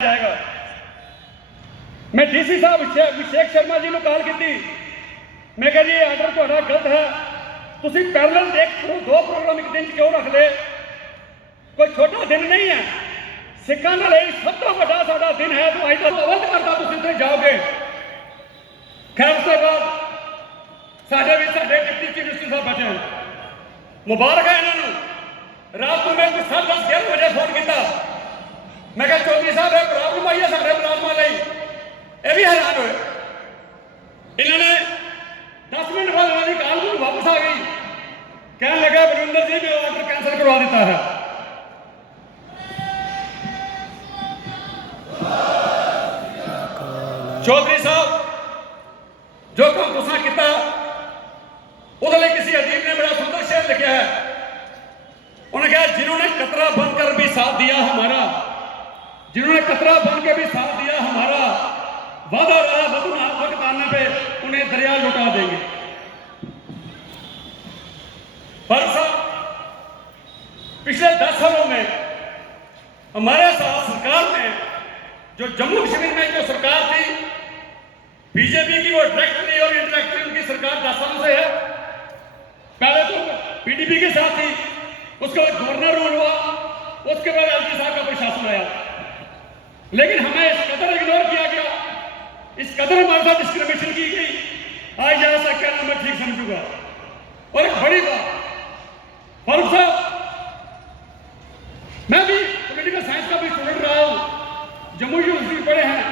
जाएगा। मैं डीसी साहब अभिषेक शर्मा जी को कॉल की थी, मैं कह जी आर्डर थोड़ा गलत है, तुसी पैरेलल दो प्रोग्राम एक दिन क्यों रख ले, कोई छोटा दिन नहीं है, सिखा सब तो बड़ा साडा दिन है, तो अज तक अवध करता तुम इतने जाओगे। खैर उसके बाद साढ़े डिप्टी चीफ मिनिस्टर साहब बैठे हैं, मुबारक है इन्होंने। रात को मैं 10:30 बजे फोन किया, मैं कहा चौधरी साहब एक प्रॉब्लम आई है साढ़े मुलाजमान लाई, ये भी हैरान हुए। इन्होंने 10 मिनट बाद उन्होंने कॉल को वापस आ गई, कहने लगा बलविंदर जी भी ऑर्डर कैंसिल करवा देता है। चौधरी साहब जो काम तुसा किया उसके किसी अजीब ने बड़ा सुंदर शेर लिखा है, उन्होंने कहा जिन्होंने कतरा बनकर भी साथ दिया हमारा, जिन्होंने कतरा बन के भी साथ दिया हमारा, वादा रहा वक्त आने पे उन्हें दरिया लुटा देंगे। पर पिछले 10 सालों में हमारे साथ सरकार ने जो जम्मू कश्मीर में जो सरकार थी बीजेपी की, वो डायरेक्टली और इनडायरेक्टली उनकी सरकार 10 सालों से है। पहले तो पीडीपी के साथ थी, उसके बाद गवर्नर रूल हुआ, उसके बाद एलजी साहब का प्रशासन आया, लेकिन हमें इस कदर इग्नोर किया गया, इस कदर हमारे साथ डिस्क्रिमिनेशन की गई। आज जरा सा कहना मैं ठीक समझूंगा। और एक बड़ी बात फारूक साहब, मैं भी पॉलिटिकल साइंस का भी स्टूडेंट रहा हूं, जम्मू यूनिवर्सिटी पढ़े हैं,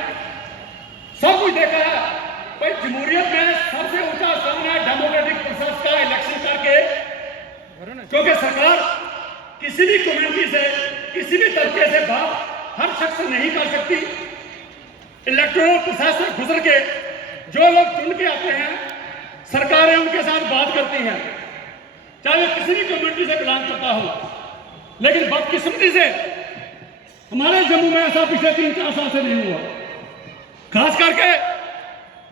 सब कुछ देखा है भाई। जमहूरियत में सबसे ऊंचा स्थान है डेमोक्रेटिक प्रोसेस का, इलेक्शन करके, क्योंकि सरकार किसी भी कम्युनिटी से किसी भी तबके से बात हर शख्स नहीं कर सकती। इलेक्टोरल प्रोसेस से गुजर के जो लोग चुन के आते हैं, सरकारें उनके साथ बात करती हैं, चाहे किसी भी कम्युनिटी से बिलोंग करता हो। लेकिन बदकिस्मती से हमारे जम्मू में ऐसा पिछले 3-4 साल से नहीं हुआ। खास करके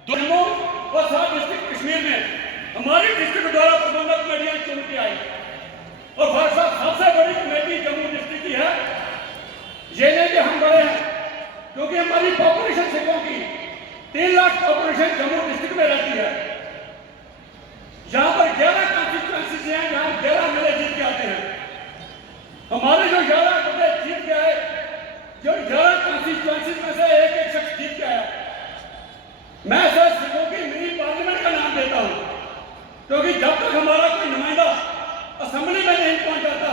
जम्मू और साथ डिस्ट्रिक्ट कश्मीर में हमारी डिस्ट्रिक्ट द्वारा प्रबंधक कमेटियां चुन के आई, और सबसे बड़ी कमेटी जम्मू डिस्ट्रिक्ट की है। ये नहीं कि हम बड़े हैं, क्योंकि हमारी पॉपुलेशन सिखों की 3 लाख पॉपुलेशन जम्मू डिस्ट्रिक्ट में रहती है। यहाँ पर 11 कॉन्स्टिट्यूएंसीज हैं, जहाँ 11 मेले जीत के आते हैं। हमारे जो 11 बंदे जीत के आए, जो 11 कॉन्स्टिट्यूएंसीज में से एक शख्स जीत के आया, मैं सर सिखों की मिनी पार्लियामेंट का नाम देता हूँ, क्योंकि जब तक हमारा कोई नुमाइंदा असेंबली में नहीं पहुंच जाता,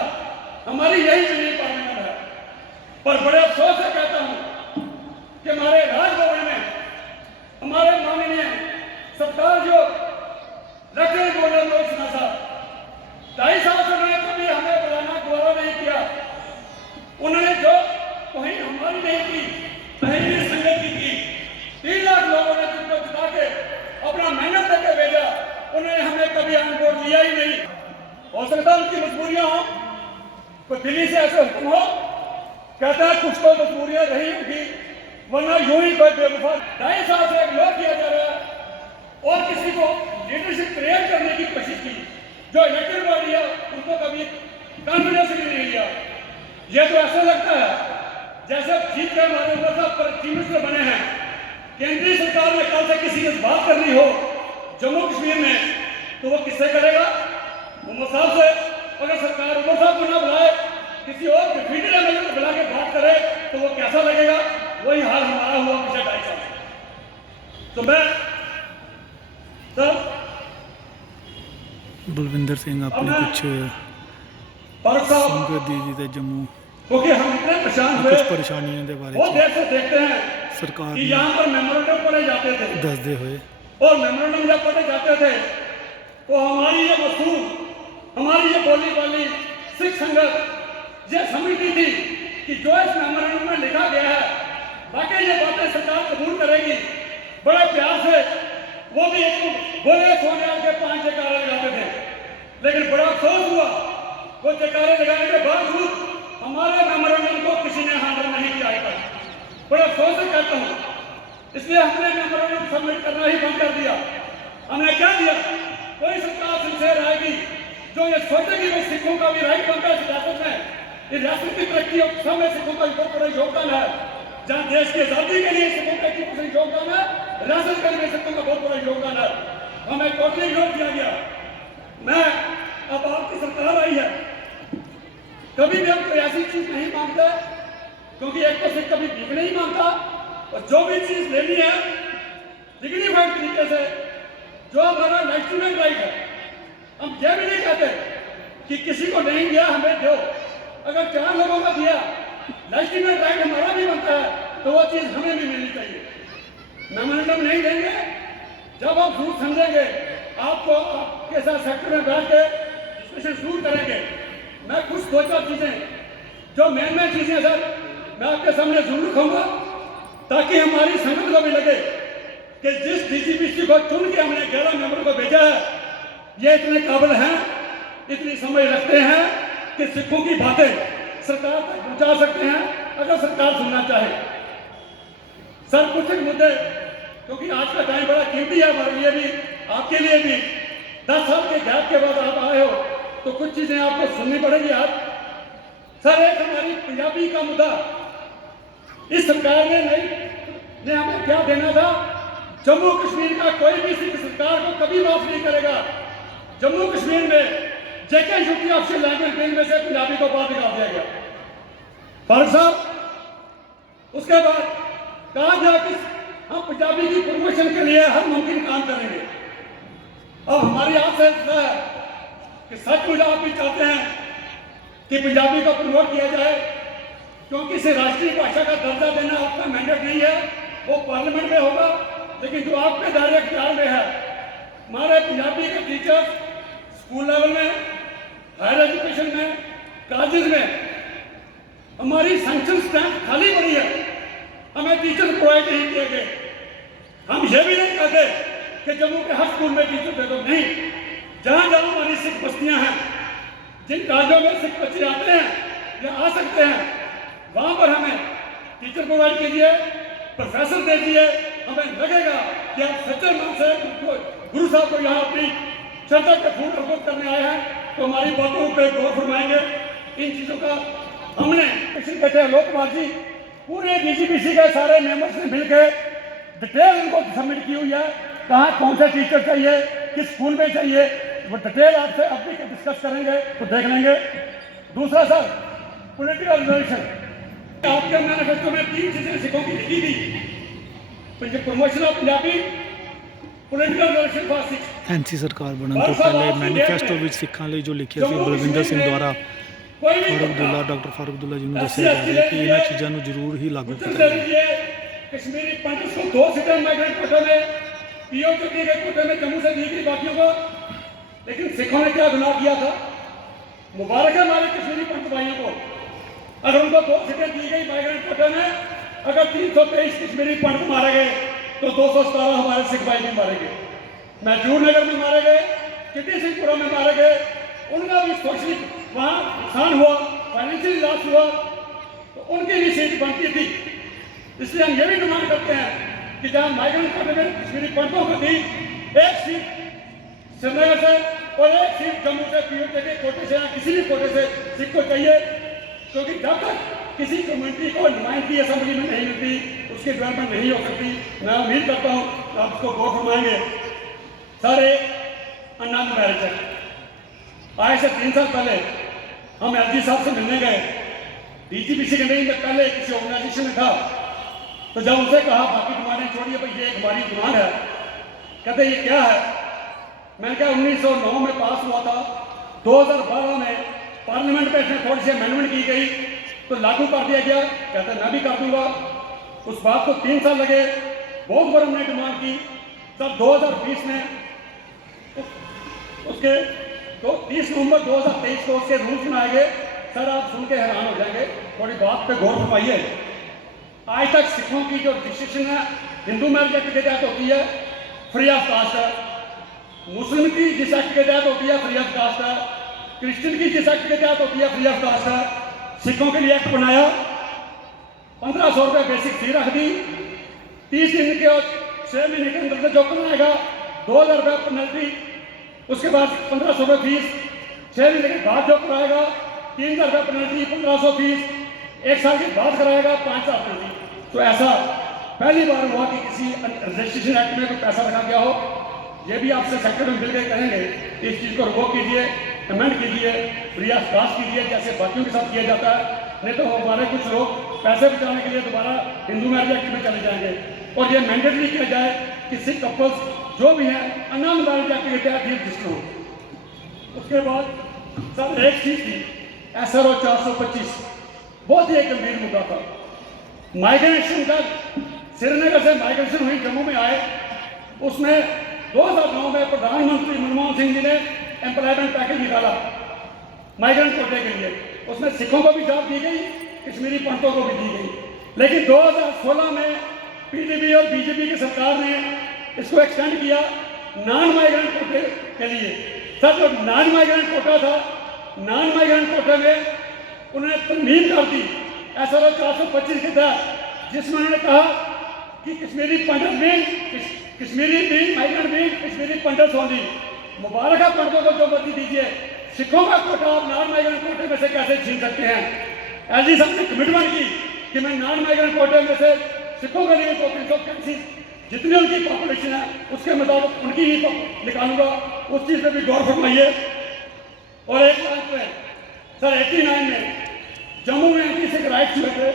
हमारी यही मिनी पार्लियामेंट है। पर बड़े अफसोस से कहता हूं कि हमारे राजभवन में हमारे माननीय सरकार जो लेफ्टिनेंट गवर्नर मनोज सिन्हा साहब 2.5 साल से उन्होंने कभी हमें बुलाना दोबारा नहीं किया। उन्होंने जो कहीं हमारी नहीं की, कहीं संगत की 3 लाख लोगों ने जिनको जिता के अपना मेहनत करके भेजा, उन्होंने हमें कभी ऑन बोर्ड लिया ही नहीं। हो सकता है उनकी मजबूरियां हो, तो दिल्ली से ऐसे हुक्म हो, कहता है कुछ तो मजबूरियां रही होगी, वरना यूं ही कोई बेवफा 2.5 साल से इग्नोर किया जा रहा है। और किसी को लीडरशिप क्रिएट करने की कोशिश की, जो इलेक्टेड बॉडी है उनको कभी कॉन्फिडेंस भी नहीं लिया। ये तो ऐसा लगता है जैसे जीत के हमारे ऊपर साहब चीफ मिनिस्टर बने हैं। केंद्रीय सरकार में कल से किसी से बात करनी हो जम्मू कश्मीर में, तो वो किससे करेगा? उमर साहब से। अगर सरकार उमर साहब को ना बुलाए, किसी और डिप्यूटी एमएलए को बुला के बात करे, तो वो कैसा लगेगा? वही हाल हमारा हुआ पिछले 2.5 साल। तो मैं सर बलविंदर सिंह अपने कुछ संगत दी जम्मू क्योंकि हम इतने परेशान हुए, कुछ परेशानियों के बारे बहुत देर से देखते हैं सरकार कि यहाँ पर मेमोरेंडम पढ़े जाते थे, दसदे हुए, और मेमोरेंडम जब पढ़े जाते थे तो हमारी ये मसूल, हमारी ये बोली वाली सिख संगत ये समझती थी कि जो इस मेमोरेंडम में लिखा गया है बाकी ये बातें सरकार कबूल करेगी। बड़े प्यार से वो भी एक बोले सोने के 5 जयकारे लगाते थे, लेकिन बड़ा अफसोस हुआ वो जयकारे लगाने के बावजूद हमारे मेमोरेंडम को किसी ने हैंडल नहीं किया। बड़ा अफसोस से कहता हूँ, इसलिए हमने मेमोरेंडम सबमिट करना ही बंद कर दिया। हमने क्या दिया, कोई सरकार सिंसेयर आएगी जो ये सोचेगी कि सिखों का भी राइट बनता है सियासत में, रियासत की तरक्की सब में सिखों का बहुत बड़ा योगदान है, जहाँ देश की आजादी के लिए सिखों का 80% योगदान है, रियासत करने में सिखों का बहुत बड़ा योगदान है, हमें टोटली इग्नोर किया गया। मैं अब आपकी सरकार आई है, कभी भी हम कोई ऐसी चीज नहीं मांगते, क्योंकि एक तो सिख कभी भीख नहीं मांगता, और जो भी चीज लेनी है डिग्निफाइड तरीके से, जो हमारा नेशनल राइट है, हम ये भी नहीं कहते कि किसी को नहीं दिया हमें दो। अगर 4 लोगों को दिया, नेशनल राइट हमारा भी बनता है, तो वो चीज हमें भी मिलनी चाहिए। मेमोरेंडम नहीं देंगे, जब आप झूठ समझेंगे आपको आपके साथ सेक्टर में बैठ के डिस्कशन शुरू करेंगे। मैं कुछ 2-4 चीजें जो मेन चीजें सर मैं आपके सामने जरूर रखूंगा, ताकि हमारी संगत को भी लगे कि जिस डीजीपीसी को चुन के हमने 11 मेंबर को भेजा है, ये इतने काबिल हैं, इतनी समझ रखते हैं कि सिखों की बातें सरकार तक पहुंचा सकते हैं, अगर सरकार सुनना चाहे। सर कुछ एक मुद्दे, क्योंकि आज का टाइम बड़ा कीमती है हमारे लिए भी, आपके लिए भी। 10 साल के गैप के बाद आप आए हो, तो कुछ चीजें आपको सुननी पड़ेगी आज। सर एक हमारी पंजाबी का मुद्दा, इस सरकार ने हमें क्या देना था? जम्मू कश्मीर का कोई भी सिख सरकार को कभी माफ नहीं करेगा। जम्मू कश्मीर में जेके यूटी ऑफिशियल लैंग्वेज बिल में से पंजाबी को बाहर निकाल दिया गया। फारूक साहब, उसके बाद कहा गया कि हम पंजाबी की प्रमोशन के लिए हर मुमकिन काम करेंगे। अब हमारी आपसे है कि सचमुच आप भी चाहते हैं कि पंजाबी को प्रमोट किया जाए, क्योंकि इसे राष्ट्रीय भाषा का दर्जा देना आपका मैंडेट नहीं है, वो पार्लियामेंट में होगा। लेकिन जो आपके दायरे इख्तियार में है, हमारे पंजाबी के टीचर्स स्कूल लेवल में, हायर एजुकेशन में, कॉलेज में हमारी सैंक्शन स्टैंप खाली पड़ी है, हमें टीचर प्रोवाइड नहीं किए गए। हम ये भी नहीं कहते कि जम्मू के हर स्कूल में टीचर दे दो, नहीं। जहाँ जहाँ हमारी सिख बस्तियाँ हैं, जिन कॉलेजों में सिख बच्चे आते हैं या आ सकते हैं, वहाँ पर हमें टीचर प्रोवाइड कीजिए, प्रोफेसर दे दिए। हमें लगेगा कि आप सच्चे मन से गुरु साहब को यहाँ अपनी श्रद्धा के फूल अर्पित करने आए हैं, तो हमारी बातों पर गौर फरमाएंगे। इन चीज़ों का हमने बैठे आलोक कुमार जी, पूरे डीजीपीसी के सारे मेंबर्स ने मिलकर डिटेल इनको सबमिट की हुई है, कहाँ कौन से टीचर चाहिए, किस स्कूल में चाहिए, वो डिटेल आपसे अभी डिस्कस करेंगे तो देख लेंगे। दूसरा सर, पॉलिटिकल रिजर्वेशन, आपके मैनिफेस्टो में 3 चीजें सिखों की लिखी थी, promotion of Punjabi, political reservation for six. NC ਸਰਕਾਰ ਬਣਨ ਤੋਂ ਪਹਿਲੇ ਮੈਨੀਫੈਸਟੋ ਵਿੱਚ ਸਿੱਖਾਂ ਲਈ ਜੋ ਲਿਖਿਆ ਸੀ ਬਲਵਿੰਦਰ ਸਿੰਘ ਦੁਆਰਾ ਡਾਕਟਰ ਫਾਰੂਕ ਅਬਦੁੱਲਾ ਜੀ ਨੂੰ ਦੱਸਿਆ ਜਾ ਰਿਹਾ ਕਿ ਇਹਨਾਂ ਚੀਜ਼ਾਂ ਨੂੰ ਜ਼ਰੂਰ ਹੀ ਲਾਗੂ ਕੀਤਾ ਜਾਵੇ। कश्मीरी पंडित को 2 सीटें माइग्रेंट कोटे में, पीओ को दी गई कोटे में जम्मू से दी गई बाकियों को। लेकिन सिखों ने क्या गुनाह किया था? मुबारक है हमारे कश्मीरी पंडित भाइयों को, अगर उनको 2 सीटें दी गई माइग्रेंट कोटे में, अगर 323 कश्मीरी पंडित मारे गए तो 217 हमारे सिख भाई भी मारे गए, महजूर नगर में मारे गए, किटी सिंहपुरा में मारे गए, उनका भी सोशली वहाँ नुकसान हुआ, फाइनेंशियल लॉस हुआ, तो उनकी भी सीट बनती थी। इसलिए हम ये भी डिमांड करते हैं कि जहाँ माइग्रेंट कोटे में कश्मीरी पंडितों को दी, 1 सीट श्रीनगर से और 1 सीट जम्मू से, पीओ के कोटे से या किसी भी कोटे से सिख को चाहिए, क्योंकि जब तक किसी कम्युनिटी को नुमाइंदगी असेंबली में नहीं मिलती, उसकी डेवलपमेंट नहीं हो सकती। मैं उम्मीद करता हूँ आप उसको गौर फरमाएंगे। सारे अनंत मैरिज है, आज से 3 साल पहले हम एलजी साहब से मिलने गए, डीजीपीसी के नहीं, मैं पहले किसी ऑर्गेनाइजेशन में था, तो जब उनसे कहा बाकी डिमांडें छोड़िए भाई, ये एक हमारी डिमांड है, कहते ये क्या है? मैंने कहा 1909 में पास हुआ था, 2012 में पार्लियामेंट में इसमें थोड़ी सी अमेंडमेंट की गई तो लागू कर दिया गया। कहते मैं भी कर दूंगा। उस बात को 3 साल लगे, बहुत बार हमने डिमांड की। तब 2020 में उसके तो 30 नवंबर 2023 को उसके रूल्स बनाए गए। सर आप सुन के हैरान हो जाएंगे, थोड़ी बात पे गौर फरमाइए। आज तक सिखों की जो डिसीजन है हिंदू मैरिज एक्ट के तहत होती है, फ्री ऑफ कास्ट है, मुस्लिम की जिस एक्ट के तहत होती है फ्री ऑफ कास्ट है, क्रिश्चियन की जिस एक्ट के तहत होती है फ्री ऑफ कास्ट है। सिखों के लिए एक्ट बनाया, 1500 रुपये बेसिक फी रख दी, 30 दिन के और 6 महीने के अंदर जो बनाएगा 2000 रुपये पेनल्टी, उसके बाद 1500 रुपये फीस, 6 महीने के बाद जो कराएगा 3000 रुपये पेनल्टी, 1500 फीस, 1 साल के बाद कराएगा 5000 पेनल्टी। तो ऐसा पहली बार हुआ कि किसी रजिस्ट्रेशन एक्ट में कोई पैसा रखा गया हो। ये भी आपसे सेक्टर में मिलकर कहेंगे कि इस चीज़ को रिवोक कीजिए, अमेंड कीजिए, फ्री ऑफ कॉस्ट कीजिए, जैसे बाकियों के साथ किया जाता है। नहीं तो हमारे कुछ लोग पैसे बचाने के लिए दोबारा हिंदू मैरिज एक्ट में चले जाएंगे। और ये मैंडेटरी किया जाए कि सिख कपल्स जो भी हैं अनंत मैरिज एक्ट के तहत ही रजिस्टर हो। उसके बाद सर एक चीज़ थी, SRO 425 बहुत ही एक गंभीर मुद्दा था। माइग्रेशन का श्रीनगर से माइग्रेशन हुई, जम्मू में आए, उसमें 2009 में प्रधानमंत्री मनमोहन सिंह जी ने एम्प्लॉयमेंट पैकेज निकाला माइग्रेंट कोटे के लिए। उसमें सिखों को भी जॉब दी गई, कश्मीरी पंडितों को भी दी गई। लेकिन 2016 में PDP और BJP की सरकार ने इसको एक्सटेंड किया नॉन माइग्रेंट कोटे के लिए। सर जो नॉन माइग्रेंट कोटा था, नॉन माइग्रेंट कोटे में उन्होंने तरमीम कर दी SRO 425 के तहत, जिसमें उन्होंने कहा कि कश्मीरी पंडित भी, कश्मीरी भी, माइग्रेंट भी, कश्मीरी पंडित होंगी। मुबारक पंडितों को जो मर्जी दीजिए, सिखों का कोटा आप नॉन माइग्रेंट कोटे में से कैसे छीन सकते हैं? एलजी साहब ने कमिटमेंट की कि मैं नॉन माइग्रेंट कोटे में से सिखों के लिए 335 जितनी उनकी पॉपुलेशन है उसके मुताबिक उनकी ही निकालूंगा। उस चीज़ पर भी गौर फरमाइए। और एक बात पे सर 89 में जम्मू में एंटी सिख राइट्स हुए थे।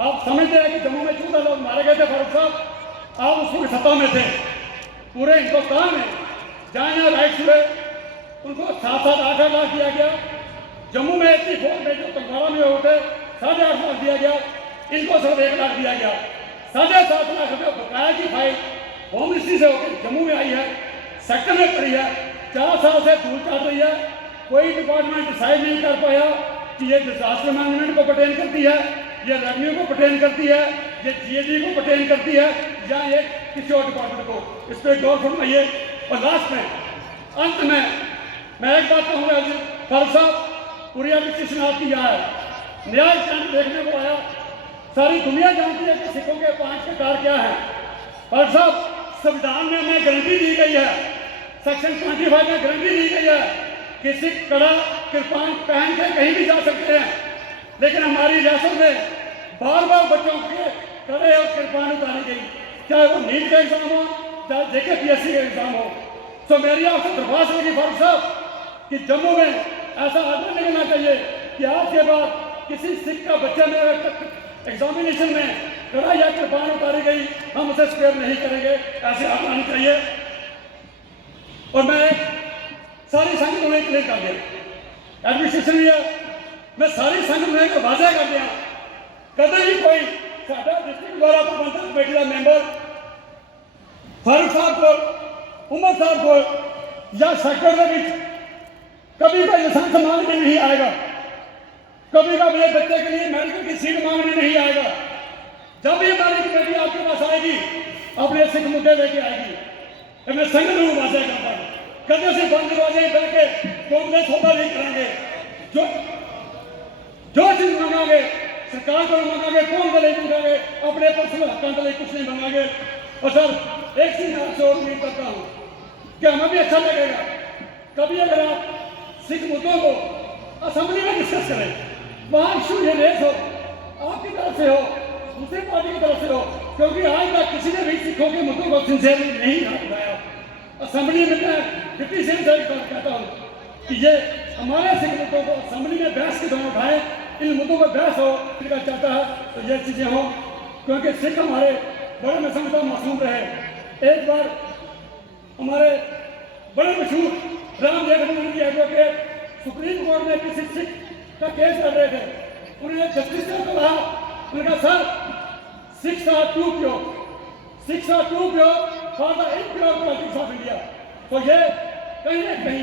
आप समझते हैं कि जम्मू में 14 लोग मारे गए थे। फारूक साहब आप उसकी सत्ता में थे। पूरे हिंदुस्तान में जहाँ जहाँ राइट्स हुए उनको 7-7, 8-8 लाख दिया गया। जम्मू में 84 में जो तंगवाड़ा में हुए थे 8.5 लाख दिया गया। इनको सिर्फ 1 लाख दिया गया। 7.5 लाख रुपये बकाया की फाइल होम मिनिस्ट्री से होकर जम्मू में आई है, सेक्टर में पड़ी है, 4 साल से धूल चाट रही है। कोई डिपार्टमेंट डिसाइड नहीं कर पाया कि ये डिजास्टर मैनेजमेंट को पर्टेन करती है, ये रेवेन्यू को पर्टेन करती है, ये GST को पर्टेन करती है, या ये किसी और डिपार्टमेंट को। इस पर गौर फरमाइए। और लास्ट में अंत में मैं एक बात कहूँगा, फारूक साहब पूरी एडमिनिस्ट्रेशन आपकी यहाँ है, नया स्टैंड देखने को आया। सारी दुनिया जानती है कि सिखों के 5 कटार क्या है। फारूक साहब संविधान में हमें गारंटी दी गई है, सेक्शन 25 में गारंटी दी गई है कि सिख कड़ा कृपान पहन के कहीं भी जा सकते हैं। लेकिन हमारी रियासत में बार बार बच्चों के कड़े और कृपान उतारी गई, चाहे वो नीट का एग्जाम हो, चाहे JKPSC का एग्जाम हो। तो मेरी आपसे दरख्वास्त होगी फारूक साहब कि जम्मू में ऐसा आर्डर नहीं होना चाहिए कि आज के बाद किसी सिख का बच्चा में एग्जामिनेशन में कड़ा या कृपान उतारी गई हम उसे स्पेयर नहीं करेंगे, ऐसे आर्डर आनी चाहिए। और मैं सारी संगत में क्लियर कर दिया एडमिनिस्ट्रेशन भी है, मैं सारी संगत में वाजह कर दिया कदे ही कोई साडा डिस्ट्रिक्ट द्वारा प्रबंधक कमेटी का मेंबर फारूक साहब को, उमर साहब को या सेक्टर के बीच कभी कोई लाइसेंस मांगने नहीं आएगा, कभी का मेरे बच्चे के लिए मेडिकल की सीट मांगने नहीं आएगा। जब भी हमारी कमेटी आपके पास आएगी अपने सिख मुद्दे लेके आएगी। मैं संगत में वाजह करता हूँ, कदे से बंद दरवाजे बैठ के कांग्रेस सौदा नहीं करेंगे। जो चीज मांगोगे सरकार को मांगोगे, कौन का नहीं मांगोगे, अपने पर्सनल हकों के लिए कुछ नहीं मांगोगे। और सर एक चीज आपसे और उम्मीद करता हूँ कि हमें भी अच्छा लगेगा कभी अगर आप सिख मुद्दों को असेंबली में डिस्कस करें, वहाँ इशू ये रेस हो, आपकी तरफ से हो, दूसरी पार्टी की तरफ से हो, क्योंकि आज तक किसी ने भी सिखों के मुद्दों को सिंसियरली नहीं उठाया। असेंबली में मैं डिप्टी सेक्रेटरी को कहता हूँ कि ये हमारे सिख मुद्दों को असेंबली में बहस के दौरान उठाएं, इन मुद्दों पर बहस हो चाहता है तो ये चीज़ें हों, क्योंकि सिख हमारे बड़े मैं समझता मासूम रहे। एक बार हमारे बड़े मशहूर राम जेठमलानी जी एडवोकेट सुप्रीम कोर्ट में किसी सिख का केस कर रहे थे, उन्होंने जस्टिस को कहा, उन्होंने कहा sir 6 are too pure, 6 are too pure for the impure politics of India। तो ये कहीं ना कहीं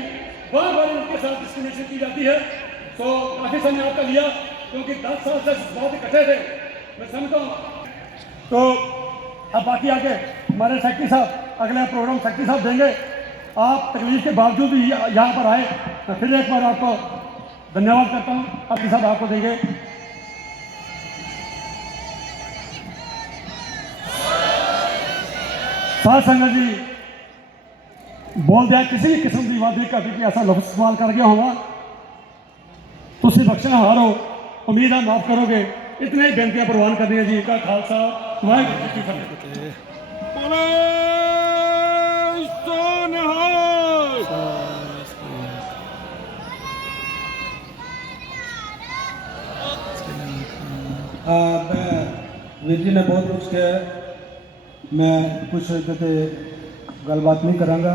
बार बार उनके साथ डिस्क्रिमिनेशन की जाती है। तो काफ़ी समय आपका लिया क्योंकि 10 साल से बहुत इकट्ठे थे, मैं समझता हूँ। तो अब बाकी आगे हमारे सेक्रेटरी साहब अगला प्रोग्राम सेक्रेटरी साहब देंगे। आप तकलीफ के बावजूद भी यहाँ पर आए, मैं फिर एक बार आपको धन्यवाद करता हूँ। सेक्रेटरी साहब आपको देंगे। साथ संगत जी बोल दिया किसी भी किस्म की वादी का भी ऐसा लफ्ज़ इस्तेमाल कर गया होगा, तुम बख्शना हारो, उम्मीद है माफ़ करोगे। इतने ही बेनतियां प्रवान करनी है जी। का खालसा वाहिगुरू जी की फतेह। मैं वीर जी ने बहुत कुछ किया, मैं कुछ गलबात नहीं करांगा।